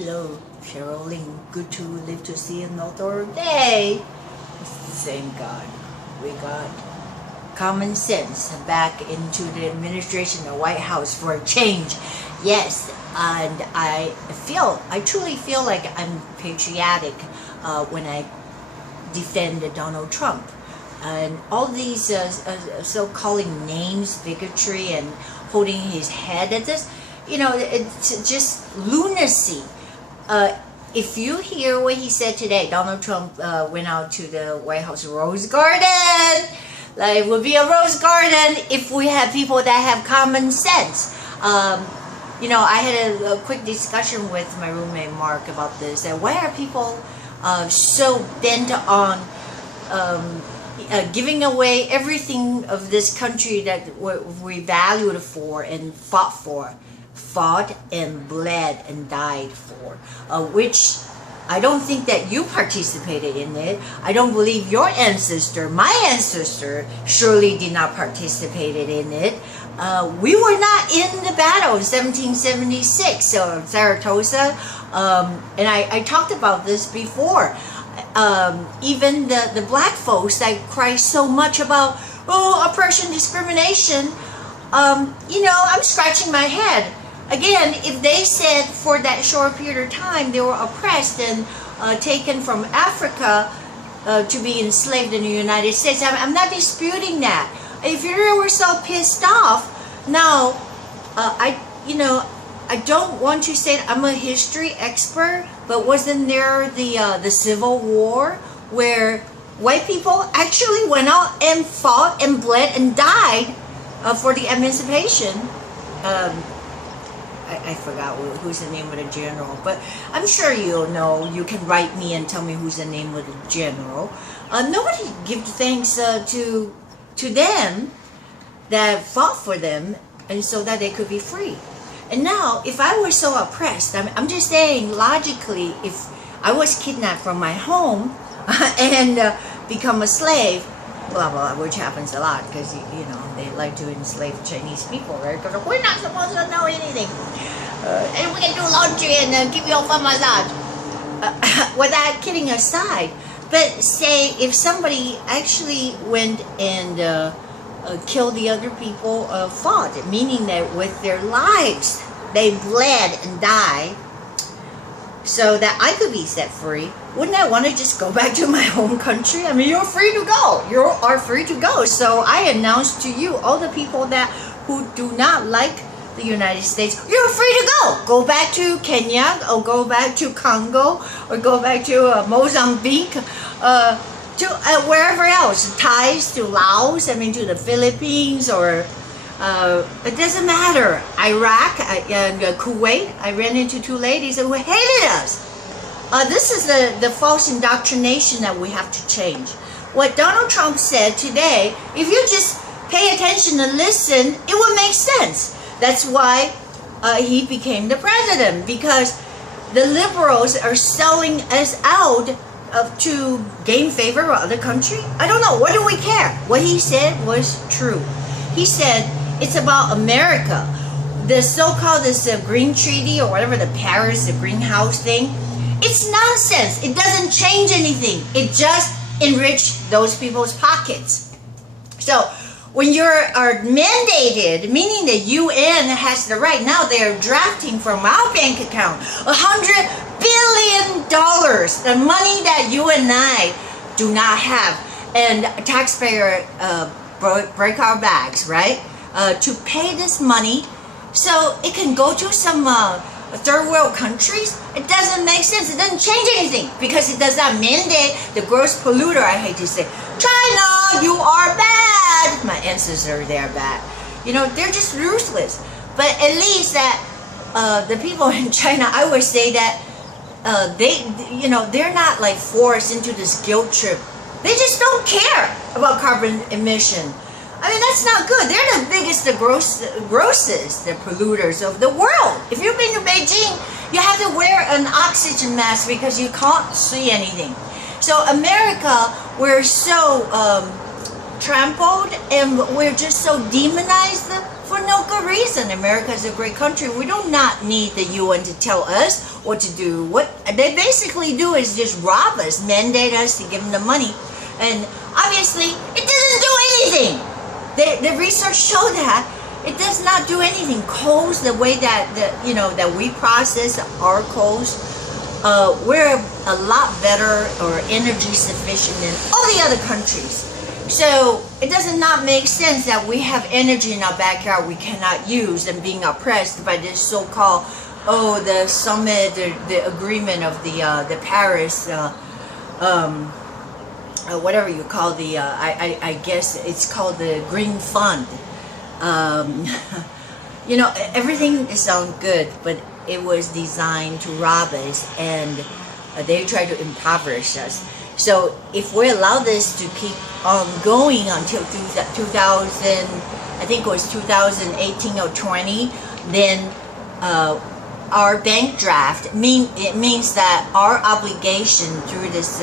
Hello, Cheryl, Ling. Good to live to see another day. Thank God. We got common sense back into the administration, the White House for a change. Yes, and I truly feel like I'm patriotic when I defend Donald Trump. And all these so-called names, bigotry, and holding his head at this, it's just lunacy. If you hear what he said today, Donald Trump went out to the White House Rose Garden. Like, it would be a rose garden if we have people that have common sense. I had a quick discussion with my roommate Mark about this. That why are people so bent on giving away everything of this country that we valued for and fought and bled and died for, which I don't think that you participated in it. I don't believe your ancestor, my ancestor, surely did not participate in it. We were not in the battle in 1776 or Zaragoza, and I talked about this before. Even the black folks that cry so much about oppression, discrimination, I'm scratching my head. Again, if they said for that short period of time they were oppressed and taken from Africa to be enslaved in the United States, I'm not disputing that. If you were so pissed off, now I don't want to say I'm a history expert, but wasn't there the Civil War where white people actually went out and fought and bled and died for the emancipation? I forgot who's the name of the general, but I'm sure you'll know. You can write me and tell me who's the name of the general. Nobody gives thanks to them that fought for them, and so that they could be free. And now, if I were so oppressed, I'm just saying logically, if I was kidnapped from my home and become a slave, blah blah, which happens a lot because they like to enslave Chinese people, right? Because we're not supposed to know anything, and we can do laundry and give you a fun massage. With that kidding aside, but say if somebody actually went and killed the other people, fought, meaning that with their lives they bled and died, so that I could be set free, wouldn't I want to just go back to my home country? I mean, you're free to go. You are free to go. So I announce to you, all the people who do not like the United States, you're free to go. Go back to Kenya, or go back to Congo, or go back to Mozambique, to wherever else, ties to Laos, to the Philippines, or it doesn't matter. Iraq and Kuwait, I ran into two ladies who hated us. This is the false indoctrination that we have to change. What Donald Trump said today, if you just pay attention and listen, it would make sense. That's why he became the president, because the liberals are selling us out to gain favor with other country. I don't know. What do we care? What he said was true. He said it's about America. The so-called Green Treaty or whatever, the Paris, the greenhouse thing, it's nonsense. It doesn't change anything. It just enrich those people's pockets. So when you are mandated, meaning the UN has the right, now they're drafting from our bank account $100 billion, the money that you and I do not have, and taxpayer break our backs, right? To pay this money so it can go to some third world countries. It doesn't make sense. It doesn't change anything because it does not mandate the gross polluter. I hate to say, China, you are bad. My ancestors, they are bad. They're just ruthless. But at least that the people in China, I would say that they're not like forced into this guilt trip. They just don't care about carbon emission. That's not good. They're the biggest, the grossest, the polluters of the world. If you've been to Beijing, you have to wear an oxygen mask because you can't see anything. So America, we're so trampled and we're just so demonized for no good reason. America is a great country. We do not need the UN to tell us what to do. What they basically do is just rob us, mandate us to give them the money. And obviously, it doesn't do anything. The research showed that it does not do anything. Coals, the way that that we process our coals, we're a lot better or energy sufficient than all the other countries. So it does not make sense that we have energy in our backyard we cannot use and being oppressed by this so-called the summit, the agreement of the Paris, whatever you call I guess it's called the Green Fund. Everything sounds good, but it was designed to rob us, and they try to impoverish us. So if we allow this to keep on going until 2000, I think it was 2018 or 20, then our bank draft it means that our obligation through this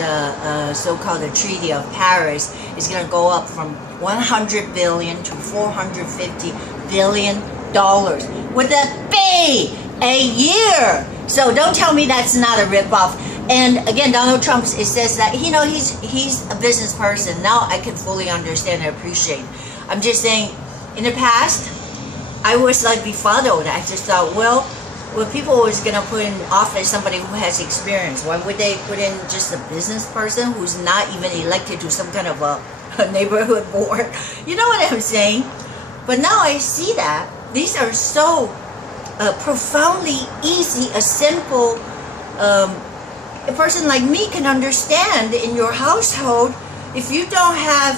so-called the Treaty of Paris is going to go up from 100 billion to 450 billion dollars with a year. So don't tell me that's not a ripoff. And again, Donald Trump, it says that he's a business person. Now I can fully understand and appreciate. I'm just saying, in the past, I was like befuddled. I just thought, well, people was gonna put in office somebody who has experience. Why would they put in just a business person who's not even elected to some kind of a neighborhood board? You know what I'm saying? But now I see that these are so profoundly easy, a simple. A person like me can understand in your household, if you don't have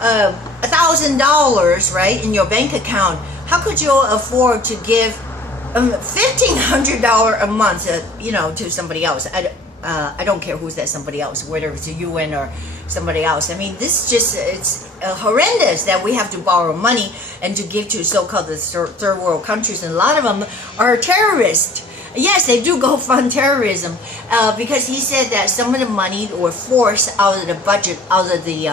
$1,000 right in your bank account, how could you afford to give $1,500 a month to somebody else? I don't care who's that somebody else, whether it's a UN or somebody else. I mean, it's horrendous that we have to borrow money and to give to so-called the third world countries, and a lot of them are terrorists. Yes, they do go fund terrorism because he said that some of the money were forced out of the budget, out of the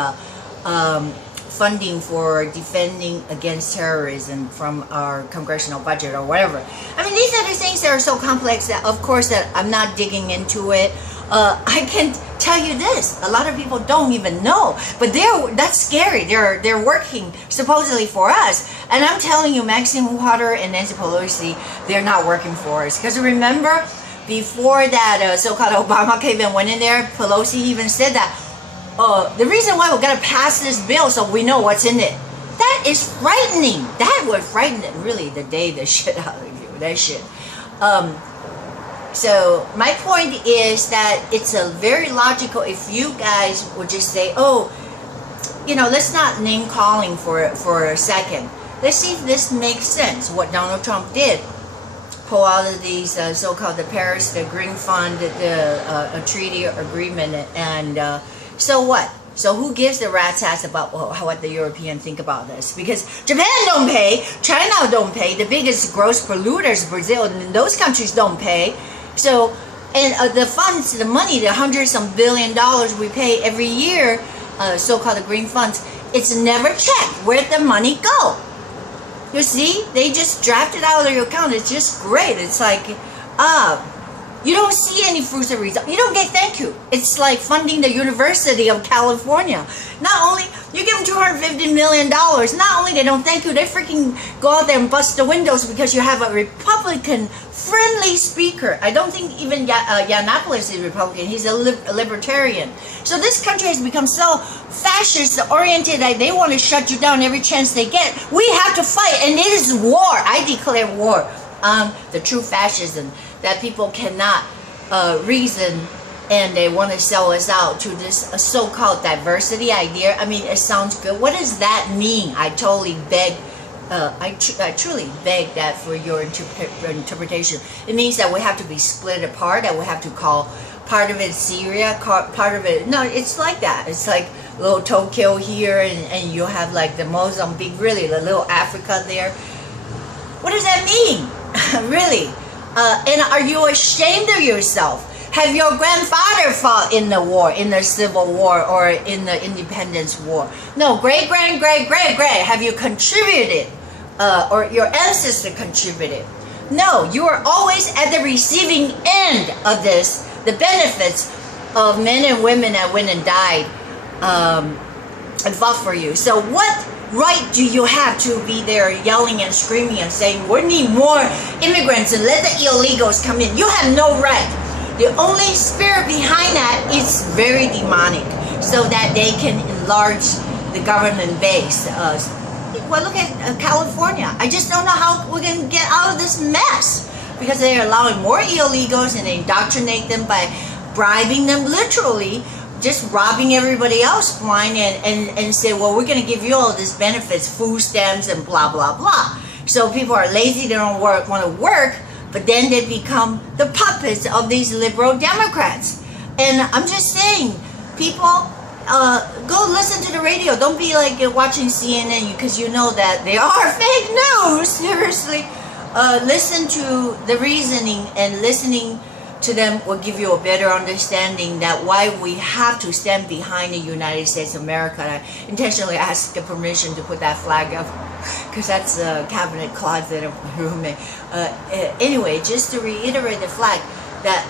funding for defending against terrorism from our congressional budget or whatever. I mean, these are the things that are so complex that, of course, that I'm not digging into it. I can tell you this: a lot of people don't even know, but that's scary. They're working supposedly for us, and I'm telling you, Maxine Waters and Nancy Pelosi, they're not working for us. Because remember, before that so-called Obama came and went in there, Pelosi even said that the reason why we're gonna pass this bill so we know what's in it. That is frightening. That would frighten really the shit out of you. That shit. So my point is that it's a very logical. If you guys would just say, let's not name calling for a second. Let's see if this makes sense. What Donald Trump did, pull out of these so-called the Paris, the Green Fund, a treaty agreement, and so what? So who gives the rat's ass about what the Europeans think about this? Because Japan don't pay, China don't pay, the biggest gross polluters, Brazil, and those countries don't pay. So, and the funds, the money, the $100-some billion we pay every year, so-called the green funds, it's never checked. Where'd the money go? You see, they just draft it out of your account. It's just great. It's like, you don't see any fruits of results. You don't get thank you. It's like funding the University of California. Not only you give them $250 million, not only they don't thank you, they freaking go out there and bust the windows because you have a Republican-friendly speaker. I don't think even Yiannopoulos is Republican. He's a libertarian. So this country has become so fascist-oriented that they want to shut you down every chance they get. We have to fight, and it is war. I declare war on the true fascism that people cannot reason, and they want to sell us out to this so-called diversity idea. I mean, it sounds good. What does that mean? I totally beg, I truly beg that for your interpretation. It means that we have to be split apart, that we have to call part of it Syria, part of it, no, it's like that. It's like little Tokyo here, and you have like the Mozambique, really, the little Africa there. What does that mean? Really? And are you ashamed of yourself? Have your grandfather fought in the war, in the Civil War, or in the Independence War? No, great. Have you contributed or your ancestor contributed. No, you are always at the receiving end of this, the benefits of men and women that went and died and fought for you. So what right do you have to be there yelling and screaming and saying, we need more immigrants and let the illegals come in? You have no right. The only spirit behind that is very demonic, so that they can enlarge the government base. Well, look at California. I just don't know how we're going to get out of this mess, because they're allowing more illegals and they indoctrinate them by bribing them, literally just robbing everybody else blind, and say, well, we're going to give you all these benefits, food stamps and blah, blah, blah. So people are lazy, they don't want to work, but then they become the puppets of these liberal Democrats. And I'm just saying, people, go listen to the radio. Don't be like watching CNN, because you know that they are fake news. Seriously, listen to the reasoning, and listening to them will give you a better understanding that why we have to stand behind the United States of America. I intentionally asked the permission to put that flag up, because that's the cabinet closet of my roommate. Anyway, just to reiterate the flag, that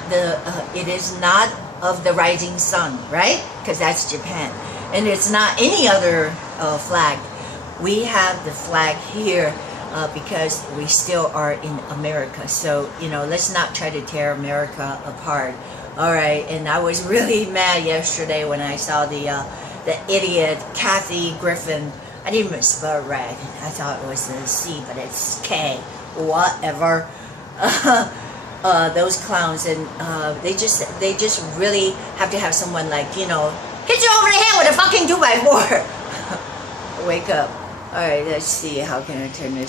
it is not of the rising sun, right? Because that's Japan, and it's not any other flag. We have the flag here because we still are in America. So, let's not try to tear America apart. All right, and I was really mad yesterday when I saw the idiot Kathy Griffin. I didn't even spell it right. I thought it was a C, but it's K. Whatever. Those clowns, and they just really have to have someone like, hit you over the head with a fucking 2x4. Wake up. All right, let's see, how can I turn this